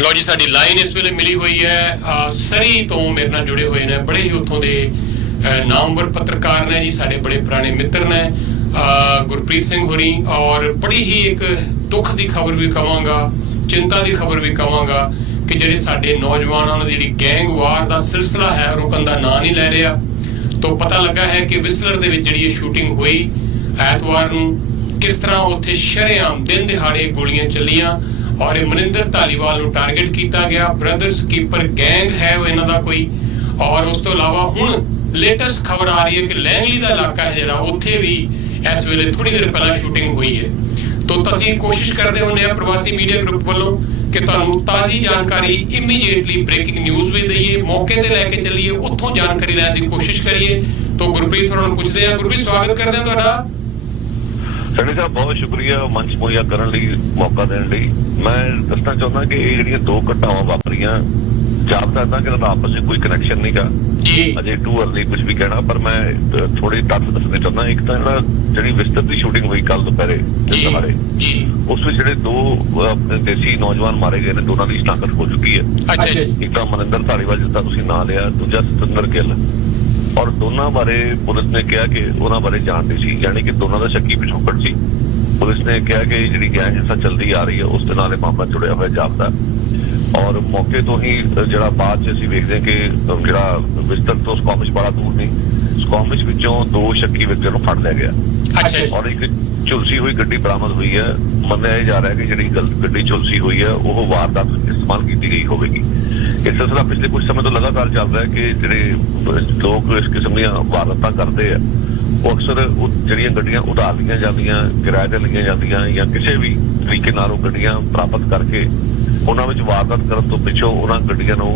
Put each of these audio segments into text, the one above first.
ਲਓ ਜੀ, ਸਾਡੀ ਲਾਈਨ ਇਸ ਵੇਲੇ ਮਿਲੀ ਹੋਈ ਹੈ ਸਰੀ ਤੋਂ ਮੇਰੇ ਨਾਲ ਜੁੜੇ ਹੋਏ ਨੇ ਬੜੇ ਹੀ ਉੱਥੋਂ ਦੇ ਨਾਮਵਰ ਪੱਤਰਕਾਰ ਨੇ ਜੀ, ਸਾਡੇ ਬੜੇ ਪੁਰਾਣੇ ਮਿੱਤਰ ਨੇ ਗੁਰਪ੍ਰੀਤ ਸਿੰਘ ਹੋਰੀ। ਔਰ ਬੜੀ ਹੀ ਇੱਕ ਦੁੱਖ ਦੀ ਖਬਰ ਵੀ ਕਹਾਂਗਾ, चिंता की खबर भी कहांगा कि ਜਿਹੜੇ ਸਾਡੇ ਨੌਜਵਾਨਾਂ ਦੀ ਜਿਹੜੀ ਗੈਂਗ ਵਾਰ ਦਾ ਸਿਲਸਿਲਾ ਹੈ ਰੁਕਣ ਦਾ ਨਾਂ ਨਹੀਂ ਲੈ ਰਿਹਾ। तो पता लगा है कि विसलर ਦੇ ਵਿੱਚ ਜਿਹੜੀ ਸ਼ੂਟਿੰਗ ਹੋਈ ਐਤਵਾਰ ਨੂੰ, किस तरह ਉੱਥੇ ਸ਼ਰੇਆਮ ਦਿਨ ਦਿਹਾੜੇ ਗੋਲੀਆਂ ਚੱਲੀਆਂ और मनिंदर धालीवाल ਨੂੰ टारगेट किया गया। ब्रदर्स कीपर गैंग है वो इन्हां दा कोई। और उस तो इलावा हुण लेटेस्ट खबर आ रही है कि लैंगली का इलाका है जिहड़ा उत्थे भी इस वेले थोड़ी देर पहला शूटिंग हुई है। तो असीं कोशिश करते हुंदे आ प्रवासी मीडिया ग्रुप वालों कि तुहानूं ताज़ी जानकारी इमीडिएटली ब्रेकिंग न्यूज़ भी दईए, मौके ते लैके चलीए, उत्थों जानकारी लैण दी कोशिश करिए। तो गुरप्रीत होरां नूं पुछदे आ। गुरप्रीत, स्वागत करदे आ तुहाडा। सनी साहब बहुत शुक्रिया मंच मुहैया करने मौका देने लई। मैं दसना चाहता कि ये जिहड़ियां दो घटनावां वापरियां जापदा इदां कि आपस में कोई कनैक्शन नहीं गा जी, अजे टू अर्ली कुछ भी कहना, पर मैं थोड़ी तत्थ दसना चाहता। एक तो जिहड़ी विस्तर की शूटिंग हुई कल दोपहरे हमारे उस में जिहड़े दो अपने देसी नौजवान मारे गए ने, दोनों की शनाख्त हो चुकी है। अच्छा, एक तो मनिंदर धालीवाल जिसका तुसीं नाम लिया, दूजा सतिंदर गिल। और दोनों बारे पुलिस ने कहा कि उन्होंने बारे जानती सी, यानी कि दोनों का शक्की पिछोकड़ सी। पुलिस ने कहा कि जी गैंग हिंसा चलती आ रही है उस दे नाल मामला जुड़िया हुआ जापदा। और मौके तो ही जरा बाद असीं वेखदे कि जरा विस्तर तो स्कॉमिश बड़ा दूर नहीं, स्कॉमिश विचों दो शक्की व्यक्तियों को फड़ लिया गया और एक झुलसी हुई गड्डी बरामद हुई है। मन्निया जा रहा है कि जिहड़ी गड्डी झुलसी हुई है वो वारदात इस्तेमाल की गई होगी। ये सिलसिला पिछले कुछ समय तो लगातार चल रहा है कि जिहड़े लोग इस किस्म दी वारदातां करते हैं वो अक्सर जिहड़ियां गड्डियां उधार लिया जांदियां, किराए ते लिया जांदियां या किसी भी तरीके नाल गड्डियां प्राप्त करके उन्हां विच वारदात करन तो पिछों उन्हां गड्डियां नूं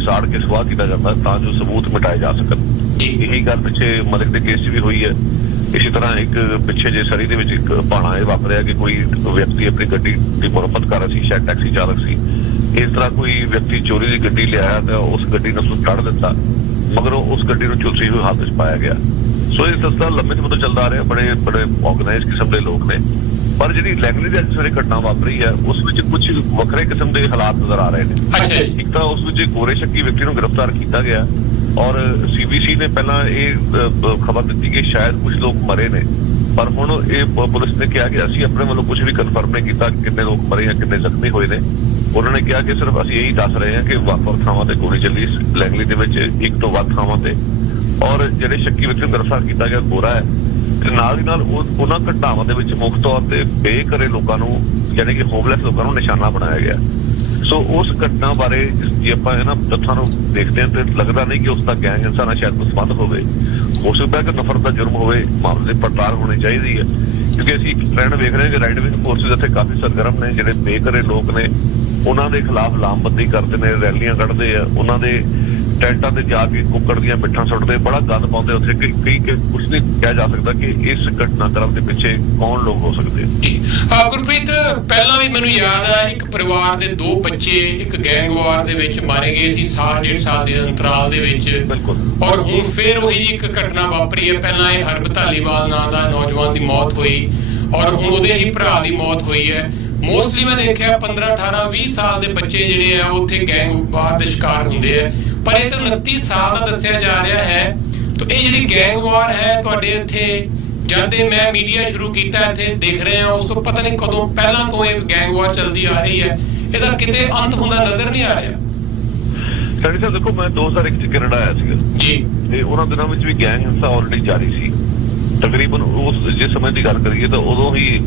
साड़ के सुआह किया जाता तां जो सबूत मिटाए जा सकन। यही गल पिछे मलिक दे केस भी हुई है। इसी तरह एक पिछे जे सरी दे विच एक भाणा ये वापरिया कि कोई व्यक्ति अपनी गड्डी की मुरम्मत कर रहा सी, शायद टैक्सी चालक सी। इस तरह कोई व्यक्ति चोरी की गड्डी लिया तो उस गड्डी ने कढ़ दिता, मगर उस गड्डी को झुलसी हुई हालत में पाया गया। सो ये सिलसिला लंबे समय तो चलता आ रहा, बड़े बड़े ऑर्गेनाइज किस्म के लोग ने। पर जी लैंगली अज सवेरे घटना वापरी है उस कुछ वखरे किस्म के हालात नजर आ रहे हैं। एक तो उस गोरे शक्की व्यक्ति को गिरफ्तार किया गया और CBC ने पहला ये खबर दी कि शायद कुछ लोग मरे ने, पर हुण ये पुलिस ने कहा कि असीं अपने वालों कुछ भी कन्फर्म नहीं किया कितने लोग मरे या कितने जख्मी हुए ने। उन्होंने कहा कि सिर्फ असं यही दस रहे हैं कि ਵੱਖ-ਵੱਖ ਥਾਵਾਂ ਤੇ गोली चली लैंगली ਦੇ ਵਿੱਚ एक तो ਵੱਧ ਥਾਵਾਂ ਤੇ। और ਜਿਹੜੇ शक्की व्यक्ति ਨੂੰ गिरफ्तार किया गया गोरा है ਤੇ ਨਾਲ ਦੀ ਨਾਲ ਉਹਨਾਂ ਘਟਨਾਵਾਂ ਦੇ ਵਿੱਚ ਮੁੱਖ ਤੌਰ ਤੇ ਬੇਘਰੇ ਲੋਕਾਂ ਨੂੰ ਯਾਨੀ ਕਿ ਹੋਮਲੈਸ ਲੋਕਾਂ ਨੂੰ ਨਿਸ਼ਾਨਾ ਬਣਾਇਆ ਗਿਆ। ਸੋ ਉਸ ਘਟਨਾ ਬਾਰੇ ਜੇ ਆਪਾਂ ਇਹਨਾਂ ਤੱਥਾਂ ਨੂੰ ਦੇਖਦੇ ਹਾਂ ਤੇ ਲੱਗਦਾ ਨਹੀਂ ਕਿ ਉਸ ਦਾ ਗੈਂਗ ਹਿੰਸਾ ਨਾਲ ਸ਼ਾਇਦ ਕੋਈ ਸੰਬੰਧ ਹੋਵੇ। ਹੋ ਸਕਦਾ ਕਿ ਨਫ਼ਰਤ ਦਾ ਜੁਰਮ ਹੋਵੇ, ਮਾਮਲੇ ਦੀ ਪੜਤਾਲ ਹੋਣੀ ਚਾਹੀਦੀ ਹੈ ਕਿਉਂਕਿ ਅਸੀਂ ਇੱਕ ਟ੍ਰੈਂਡ ਵੇਖ ਰਹੇ ਹਾਂ ਕਿ ਰਾਈਟ ਵਿੰਗ ਫੋਰਸਿਸ ਇੱਥੇ ਕਾਫੀ ਸਰਗਰਮ ਨੇ। ਜਿਹੜੇ ਬੇਘਰੇ ਲੋਕ ਨੇ ਉਹਨਾਂ ਦੇ ਖਿਲਾਫ ਲਾਮਬੰਦੀ ਕਰਦੇ ਨੇ, ਰੈਲੀਆਂ ਕੱਢਦੇ ਆ, ਉਹਨਾਂ ਦੇ ਟੈਂਟਾਂ ਤੇ ਜਾ ਕੇ ਕੁੱਕੜ ਦੀਆਂ ਮਿੱਠਾਂ ਸੁੱਟਦੇ, ਬੜਾ ਗੰਦ ਪਾਉਂਦੇ ਉੱਥੇ। ਕਈ ਕੁਛ ਨਹੀਂ ਕਿਹਾ ਜਾ ਸਕਦਾ ਕਿ ਇਸ ਘਟਨਾਕ੍ਰਮ ਦੇ ਪਿੱਛੇ ਕੌਣ ਲੋਕ ਹੋ ਸਕਦੇ। ਗੁਰਪ੍ਰੀਤ, ਪਹਿਲਾਂ ਵੀ ਮੈਨੂੰ ਯਾਦ ਆ ਇੱਕ ਪਰਿਵਾਰ ਦੇ ਦੋ ਬੱਚੇ ਇੱਕ ਗੈਂਗ ਵਾਰ ਦੇ ਵਿੱਚ ਮਾਰੇ ਗਏ ਸੀ ਸਾਲ ਡੇਢ ਸਾਲ ਦੇ ਅੰਤਰਾਲ ਦੇ ਵਿੱਚ। ਬਿਲਕੁਲ। ਔਰ ਹੁਣ ਫਿਰ ਉਹੀ ਇੱਕ ਘਟਨਾ ਵਾਪਰੀ ਹੈ। ਪਹਿਲਾਂ ਇਹ ਹਰਬ ਧਾਲੀਵਾਲ ਨਾਂ ਦਾ ਨੌਜਵਾਨ ਦੀ ਮੌਤ ਹੋਈ ਔਰ ਹੁਣ ਉਹਦੇ ਹੀ ਭਰਾ ਦੀ ਮੌਤ ਹੋਈ ਹੈ। ਮੋਸਟਲੀ ਮੈਂ ਦੇਖਿਆ 15, 18, 20 ਸਾਲ ਦੇ ਬੱਚੇ ਜਿਹੜੇ ਆ ਉੱਥੇ ਗੈਂਗ ਵਾਰ ਦੇ ਸ਼ਿਕਾਰ ਹੁੰਦੇ ਆ, ਪਰ ਇਹ ਤਾਂ 29 ਸਾਲ ਦਾ ਦੱਸਿਆ ਜਾ ਰਿਹਾ ਹੈ। ਤਾਂ ਇਹ ਜਿਹੜੀ ਗੈਂਗ ਵਾਰ ਹੈ ਤੁਹਾਡੇ ਇੱਥੇ ਜਦ ਮੈਂ ਮੀਡੀਆ ਸ਼ੁਰੂ ਕੀਤਾ ਇੱਥੇ ਦੇਖ ਰਹੇ ਹਾਂ ਉਸ ਤੋਂ ਪਤਾ ਨਹੀਂ ਕਦੋਂ ਪਹਿਲਾਂ ਤੋਂ ਇਹ ਗੈਂਗ ਵਾਰ ਚੱਲਦੀ ਆ ਰਹੀ ਹੈ, ਇਹਦਾ ਕਿਤੇ ਅੰਤ ਹੁੰਦਾ ਨਜ਼ਰ ਨਹੀਂ ਆ ਰਿਹਾ। ਸਰ ਦੇਖੋ, ਮੈਂ 2001 ਚ ਕੈਨੇਡਾ ਆਇਆ ਸੀਗਾ ਜੀ ਤੇ ਉਹਨਾਂ ਦਿਨਾਂ ਵਿੱਚ ਵੀ ਗੈਂਗ ਹਿੰਸਾ ਆਲਰੇਡੀ ਜਾਰੀ ਸੀ। ਤਕਰੀਬਨ ਉਸ ਜਿਸ ਸਮੇਂ ਦੀ ਗੱਲ ਕਰੀਏ ਤਾਂ ਉਦੋਂ ਹੀ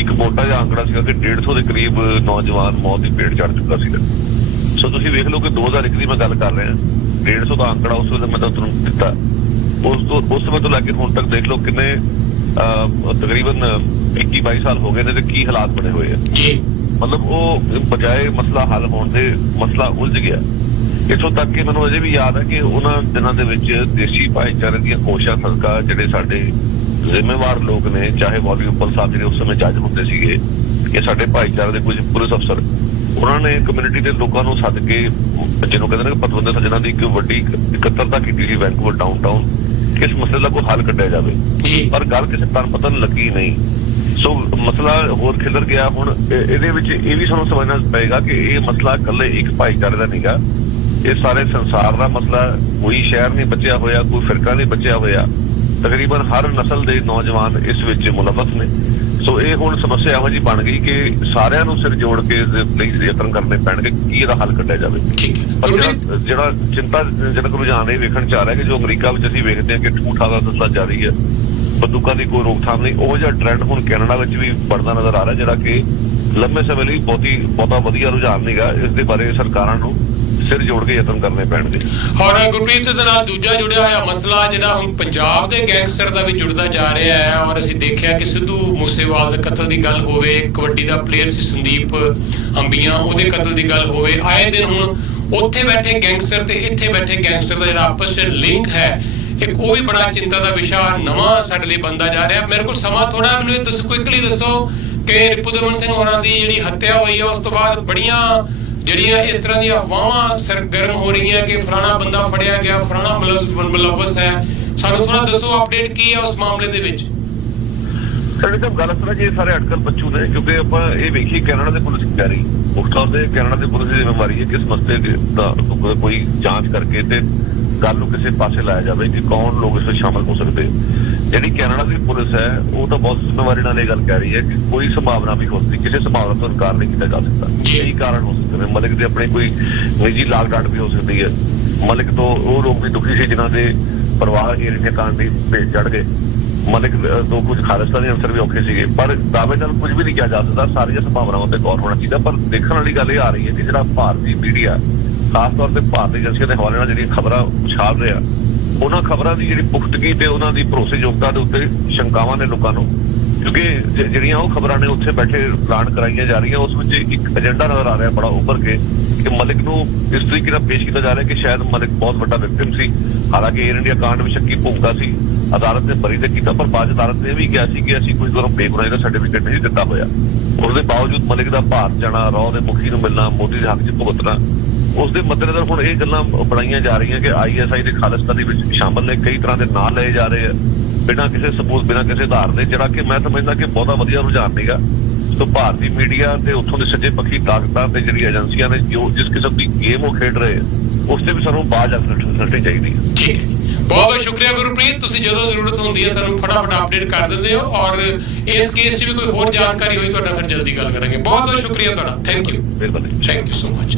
ਇੱਕ ਮੋਟਾ ਜਿਹਾ ਅੰਕੜਾ ਸੀਗਾ ਕਿ 150 ਦੇ ਕਰੀਬ ਨੌਜਵਾਨ ਮੌਤ ਦੀ ਭੇਟ ਚੜ੍ਹ ਚੁੱਕਾ ਸੀਗਾ। ਸੋ ਤੁਸੀਂ ਵੇਖ ਲਓ ਕਿ 2001 ਦੀ ਮੈਂ ਗੱਲ ਕਰ ਰਿਹਾ, 150 ਦਾ ਅੰਕੜਾ ਉਸ ਵੇਲੇ ਮੈਂ ਤੁਹਾਨੂੰ ਦਿੱਤਾ। ਉਸ ਸਮੇਂ ਤੋਂ ਲੈ ਕੇ ਹੁਣ ਤੱਕ ਦੇਖ ਲਓ ਕਿੰਨੇ ਤਕਰੀਬਨ 21-22 ਸਾਲ ਹੋ ਗਏ ਨੇ ਤੇ ਕੀ ਹਾਲਾਤ ਬਣੇ ਹੋਏ ਆ ਜੀ। ਮਤਲਬ ਉਹ ਬਜਾਏ ਮਸਲਾ ਹੱਲ ਹੋਣ ਦੇ ਮਸਲਾ ਉਲਝ ਗਿਆ। ਇੱਥੋਂ ਤੱਕ ਕਿ ਮੈਨੂੰ ਅਜੇ ਵੀ ਯਾਦ ਹੈ ਕਿ ਉਹਨਾਂ ਦਿਨਾਂ ਦੇ ਵਿੱਚ ਦੇਸੀ ਭਾਈਚਾਰੇ ਦੀਆਂ ਕੋਸ਼ਿਸ਼ਾਂ ਸਦਕਾ ਜਿਹੜੇ ਸਾਡੇ ਜ਼ਿੰਮੇਵਾਰ ਲੋਕ ਨੇ, ਚਾਹੇ ਮੌਲਵੀ ਉੱਪਲ ਸਾਹਿਬ ਜਿਹੜੇ ਉਸ ਸਮੇਂ ਜੱਜ ਹੁੰਦੇ ਸੀਗੇ, ਇਹ ਸਾਡੇ ਭਾਈਚਾਰੇ ਦੇ ਕੁਝ ਪੁਲਿਸ ਅਫਸਰ, ਉਹਨਾਂ ਨੇ ਕਮਿਊਨਿਟੀ ਦੇ ਲੋਕਾਂ ਨੂੰ ਸੱਦ ਕੇ ਜਿਹਨੂੰ ਕਹਿੰਦੇ ਨੇ ਕਿ ਪਤਵੰਤੇ ਸੱਜਣਾ ਦੀ ਇੱਕ ਵੱਡੀ ਇਕੱਤਰਤਾ ਕੀਤੀ ਸੀ ਵੈਨਕੂਵਰ ਡਾਊਨਟਾਊਨ, ਇਸ ਮਸਲੇ ਦਾ ਕੋਈ ਹੱਲ ਕੱਢਿਆ ਜਾਵੇ। ਪਰ ਗੱਲ ਕਿਸੇ ਤਨ ਪਤਨ ਲੱਗੀ ਨਹੀਂ। ਸੋ ਮਸਲਾ ਹੋਰ ਖਿਲਰ ਗਿਆ। ਹੁਣ ਇਹਦੇ ਵਿੱਚ ਇਹ ਵੀ ਸਾਨੂੰ ਸਮਝਣਾ ਪਏਗਾ ਕਿ ਇਹ ਮਸਲਾ ਇਕੱਲੇ ਇੱਕ ਭਾਈਚਾਰੇ ਦਾ ਨਹੀਂਗਾ, ਇਹ ਸਾਰੇ ਸੰਸਾਰ ਦਾ ਮਸਲਾ। ਕੋਈ ਸ਼ਹਿਰ ਨਹੀਂ ਬਚਿਆ ਹੋਇਆ, ਕੋਈ ਫਿਰਕਾ ਨਹੀਂ ਬਚਿਆ ਹੋਇਆ, ਤਕਰੀਬਨ ਹਰ ਨਸਲ ਦੇ ਨੌਜਵਾਨ ਇਸ ਵਿੱਚ ਮੁਲਵਸ ਨੇ। ਸੋ ਇਹ ਹੁਣ ਸਮੱਸਿਆ ਇਹੋ ਜਿਹੀ ਬਣ ਗਈ ਕਿ ਸਾਰਿਆਂ ਨੂੰ ਸਿਰ ਜੋੜ ਕੇ ਲਈ ਯਤਨ ਕਰਨੇ ਪੈਣਗੇ ਕੀ ਇਹਦਾ ਹੱਲ ਕੱਢਿਆ ਜਾਵੇ। ਜਿਹੜਾ ਚਿੰਤਾਜਨਕ ਰੁਝਾਨ ਇਹ ਵੇਖਣ ਚ ਆ ਰਿਹਾ ਕਿ ਜੋ ਅਮਰੀਕਾ ਵਿੱਚ ਅਸੀਂ ਵੇਖਦੇ ਹਾਂ ਕਿ ਠੂਠਾਂ ਦਾ ਸਿਲਸਿਲਾ ਜਾਰੀ ਹੈ, ਬੰਦੂਕਾਂ ਦੀ ਕੋਈ ਰੋਕਥਾਮ ਨਹੀਂ, ਉਹ ਜਿਹਾ ਟ੍ਰੈਂਡ ਹੁਣ ਕੈਨੇਡਾ ਵਿੱਚ ਵੀ ਬਣਦਾ ਨਜ਼ਰ ਆ ਰਿਹਾ, ਜਿਹੜਾ ਕਿ ਲੰਮੇ ਸਮੇਂ ਲਈ ਬਹੁਤਾ ਵਧੀਆ ਰੁਝਾਨ ਨਹੀਂਗਾ। ਇਸ ਦੇ ਬਾਰੇ ਸਰਕਾਰਾਂ ਨੂੰ ਸਿਰ ਜੋੜ ਕੇ ਯਤਨ ਕਰਨੇ ਪੈਣਗੇ। ਔਰ ਗੁਰਪ੍ਰੀਤ ਦੇ ਨਾਲ ਦੂਜਾ ਜੁੜਿਆ ਹੋਇਆ ਮਸਲਾ ਜਿਹੜਾ ਹੁਣ ਪੰਜਾਬ ਦੇ ਗੈਂਗਸਟਰ ਦਾ ਵੀ ਜੁੜਦਾ ਜਾ ਰਿਹਾ ਹੈ। ਔਰ ਅਸੀਂ ਦੇਖਿਆ ਕਿ ਸਿੱਧੂ ਮੂਸੇਵਾਲ ਦੇ ਕਤਲ ਦੀ ਗੱਲ ਹੋਵੇ, ਕਬੱਡੀ ਦਾ ਪਲੇਅਰ ਸੀ ਸੰਦੀਪ ਅੰਬੀਆਂ, ਉਹਦੇ ਕਤਲ ਦੀ ਗੱਲ ਹੋਵੇ, ਆਏ ਦਿਨ ਹੁਣ ਉੱਥੇ ਬੈਠੇ ਗੈਂਗਸਟਰ ਤੇ ਇੱਥੇ ਬੈਠੇ ਗੈਂਗਸਟਰ ਦਾ ਜਿਹੜਾ ਆਪਸ ਵਿੱਚ ਲਿੰਕ ਹੈ, ਇੱਕ ਉਹ ਵੀ ਬੜਾ ਚਿੰਤਾ ਦਾ ਵਿਸ਼ਾ ਨਵਾਂ ਸਾਡੇ ਲਈ ਬਣਦਾ ਜਾ ਰਿਹਾ। ਮੇਰੇ ਕੋਲ ਸਮਾਂ ਥੋੜਾ, ਮੈਨੂੰ ਇਹ ਦੱਸੋ, ਕੁਇਕਲੀ ਦੱਸੋ ਕਿ ਰਿਪੁਦਮਨ ਸਿੰਘ ਹੋਰਾਂ ਦੀ ਜਿਹੜੀ ਹੱਤਿਆ ਹੋਈ ਹੈ ਉਸ ਤੋਂ ਬਾਅਦ ਬੜੀਆਂ ਜਿਹੜੀਆਂ ਇਸ ਤਰ੍ਹਾਂ ਦੀਆਂ ਅਫਵਾਹਾਂ ਸਰਗਰਮ ਹੋ ਰਹੀਆਂ ਕਿ ਫਲਾਣਾ ਬੰਦਾ ਫੜਿਆ ਗਿਆ, ਫਲਾਣਾ ਮੁਲਵਸ ਹੈ, ਸਾਨੂੰ ਥੋੜਾ ਦੱਸੋ ਅਪਡੇਟ ਕੀ ਹੈ ਉਸ ਮਾਮਲੇ ਦੇ ਵਿੱਚ। ਸਾਡੇ ਤਾਂ ਗੱਲ ਅਸਲ ਜੀ ਸਾਰੇ ਅਟਕਲ ਬੱਚੂ ਨੇ, ਕਿਉਂਕਿ ਆਪਾਂ ਇਹ ਵੇਖੀ ਕੈਨੇਡਾ ਦੇ ਪੁਲਿਸ ਤਿਆਰੀ ਉਸ ਤਰ੍ਹਾਂ ਦੇ ਕੈਨੇਡਾ ਦੀ ਪੁਲਿਸ ਦੀ ਜ਼ਿੰਮੇਵਾਰੀ ਹੈ ਕਿ ਇਸ ਮਸਲੇ ਦਾ ਕੋਈ ਜਾਂਚ ਕਰਕੇ ਤੇ ਗੱਲ ਨੂੰ ਕਿਸੇ ਪਾਸੇ ਲਾਇਆ ਜਾਵੇ ਕਿ ਕੌਣ ਲੋਕ ਇਸ ਵਿੱਚ ਸ਼ਾਮਲ ਹੋ ਸਕਦੇ। ਜਿਹੜੀ ਕੈਨੇਡਾ ਦੀ ਪੁਲਿਸ ਹੈ ਉਹ ਤਾਂ ਬਹੁਤ ਜ਼ਿੰਮੇਵਾਰੀ ਨਾਲ ਇਹ ਗੱਲ ਕਹਿ ਰਹੀ ਹੈ ਕਿ ਕੋਈ ਸੰਭਾਵਨਾ ਵੀ ਹੋ ਸਕਦੀ, ਕਿਸੇ ਸੰਭਾਵਨਾ ਤੋਂ ਇਨਕਾਰ ਨਹੀਂ ਕੀਤਾ ਜਾ ਸਕਦਾ। ਕਈ ਕਾਰਨ ਹੋ ਸਕਦੇ ਨੇ, ਮਲਿਕ ਦੇ ਆਪਣੇ ਕੋਈ ਨਿੱਜੀ ਲਾਗ ਡਾਟ ਵੀ ਹੋ ਸਕਦੀ ਹੈ। ਮਲਿਕ ਤੋਂ ਉਹ ਲੋਕ ਵੀ ਦੁਖੀ ਸੀ ਜਿਨ੍ਹਾਂ ਦੇ ਪਰਿਵਾਰ ਏਰੀਆ ਕਾਂਡ ਦੀ ਭੇਟ ਚੜ੍ਹ ਗਏ। ਮਲਿਕ ਤੋਂ ਕੁਝ ਖਾਲਿਸਤਾਨੀ ਅਨਸਰ ਵੀ ਔਖੇ ਸੀਗੇ, ਪਰ ਦਾਅਵੇ ਨਾਲ ਕੁਝ ਵੀ ਨਹੀਂ ਕਿਹਾ ਜਾ ਸਕਦਾ। ਸਾਰੀਆਂ ਸੰਭਾਵਨਾਵਾਂ ਤੇ ਗੌਰ ਹੋਣਾ ਚਾਹੀਦਾ। ਪਰ ਦੇਖਣ ਵਾਲੀ ਗੱਲ ਇਹ ਆ ਰਹੀ ਹੈ ਕਿ ਜਿਹੜਾ ਭਾਰਤੀ ਮੀਡੀਆ ਖਾਸ ਤੌਰ ਤੇ ਭਾਰਤੀ ਏਜੰਸੀਆਂ ਦੇ ਹਵਾਲੇ ਨਾਲ ਜਿਹੜੀਆਂ ਖਬਰਾਂ ਉਛਾਲ ਰਿਹਾ, ਉਹਨਾਂ ਖਬਰਾਂ ਦੀ ਜਿਹੜੀ ਪੁਖਤਗੀ ਤੇ ਉਹਨਾਂ ਦੀ ਭਰੋਸੇਯੋਗਤਾ ਦੇ ਉੱਤੇ ਸ਼ੰਕਾਵਾਂ ਨੇ ਲੋਕਾਂ ਨੂੰ, ਕਿਉਂਕਿ ਜਿਹੜੀਆਂ ਉਹ ਖਬਰਾਂ ਨੇ ਉੱਥੇ ਬੈਠੇ ਪਲਾਨ ਕਰਾਈਆਂ ਜਾ ਰਹੀਆਂ, ਉਸ ਵਿੱਚ ਇੱਕ ਏਜੰਡਾ ਨਜ਼ਰ ਆ ਰਿਹਾ ਬੜਾ ਉੱਭਰ ਕੇ ਕਿ ਮਲਿਕ ਨੂੰ ਇਸ ਤਰੀਕੇ ਨਾਲ ਪੇਸ਼ ਕੀਤਾ ਜਾ ਰਿਹਾ ਕਿ ਸ਼ਾਇਦ ਮਲਿਕ ਬਹੁਤ ਵੱਡਾ ਵਿਕਟਿਮ ਸੀ। ਹਾਲਾਂਕਿ ਏਅਰ ਇੰਡੀਆ ਕਾਂਡ ਵਿੱਚ ਸ਼ੱਕੀ ਭੂਮਿਕਾ ਸੀ, ਅਦਾਲਤ ਨੇ ਬਰੀ ਤੇ ਕੀਤਾ, ਪਰ ਬਾਅਦ ਅਦਾਲਤ ਨੇ ਇਹ ਵੀ ਕਿਹਾ ਸੀ ਕਿ ਅਸੀਂ ਕੋਈ ਤੁਹਾਨੂੰ ਬੇਗੁਨਾਹੀ ਦਾ ਸਰਟੀਫਿਕੇਟ ਨਹੀਂ ਦਿੱਤਾ ਹੋਇਆ। ਉਸਦੇ ਬਾਵਜੂਦ ਮਲਿਕ ਦਾ ਭਾਰਤ ਜਾਣਾ, ਰੌ ਦੇ ਮੁਖੀ ਨੂੰ ਮਿਲਣਾ, ਮੋਦੀ ਦੇ ਹੱਕ 'ਚ ਭੁਗਤਣਾ, ਉਸ ਦੇ ਮੱਦੇਨਜ਼ਰ ਹੁਣ ਇਹ ਗੱਲਾਂ ਬਣਾਈਆਂ ਜਾ ਰਹੀਆਂ ਕਿ ISI ਦੇ ਖਾਲਿਸਤਾਨੀ ਵਿੱਚ ਸ਼ਾਮਲ ਨੇ, ਕਈ ਤਰ੍ਹਾਂ ਦੇ ਨਾਂ ਲਏ ਜਾ ਰਹੇ ਆ ਬਿਨਾਂ ਕਿਸੇ ਸਬੂਤ, ਬਿਨਾਂ ਕਿਸੇ ਆਧਾਰ ਦੇ, ਜਿਹੜਾ ਕਿ ਮੈਂ ਸਮਝਦਾ ਕਿ ਬਹੁਤਾ ਵਧੀਆ ਰੁਝਾਨ ਨਹੀਂਗਾ। ਸੋ ਭਾਰਤੀ ਮੀਡੀਆ ਤੇ ਉੱਥੋਂ ਦੇ ਸੱਜੇ ਪੱਖੀ ਤਾਕਤਾਂ ਤੇ ਜਿਹੜੀ ਏਜੰਸੀਆਂ ਨੇ ਜੋ ਜਿਸ ਕਿਸਮ ਦੀ ਗੇਮ ਉਹ ਖੇਡ ਰਹੇ ਉਸ ਤੇ ਵੀ ਸਾਨੂੰ ਬਾਜ਼ ਰੱਖਣੀ ਚਾਹੀਦੀ ਹੈ। ਠੀਕ ਹੈ, ਬਹੁਤ ਬਹੁਤ ਸ਼ੁਕਰੀਆ ਗੁਰਪ੍ਰੀਤ, ਤੁਸੀਂ ਜਦੋਂ ਜ਼ਰੂਰਤ ਹੁੰਦੀ ਹੈ ਸਾਨੂੰ ਫਟਾਫਟ ਅਪਡੇਟ ਕਰ ਦਿੰਦੇ ਹੋ। ਔਰ ਇਸ ਕੇਸ 'ਚ ਵੀ ਕੋਈ ਹੋਰ ਜਾਣਕਾਰੀ ਹੋਈ ਤੁਹਾਡਾ ਫਿਰ ਜਲਦੀ ਗੱਲ ਕਰਾਂਗੇ। ਬਹੁਤ ਬਹੁਤ ਸ਼ੁਕਰੀਆ ਤੁਹਾਡਾ, ਥੈਂਕ ਯੂ, ਮਿਹਰਬਾਨੀ, ਥੈਂਕ ਯੂ ਸੋ ਮਚ।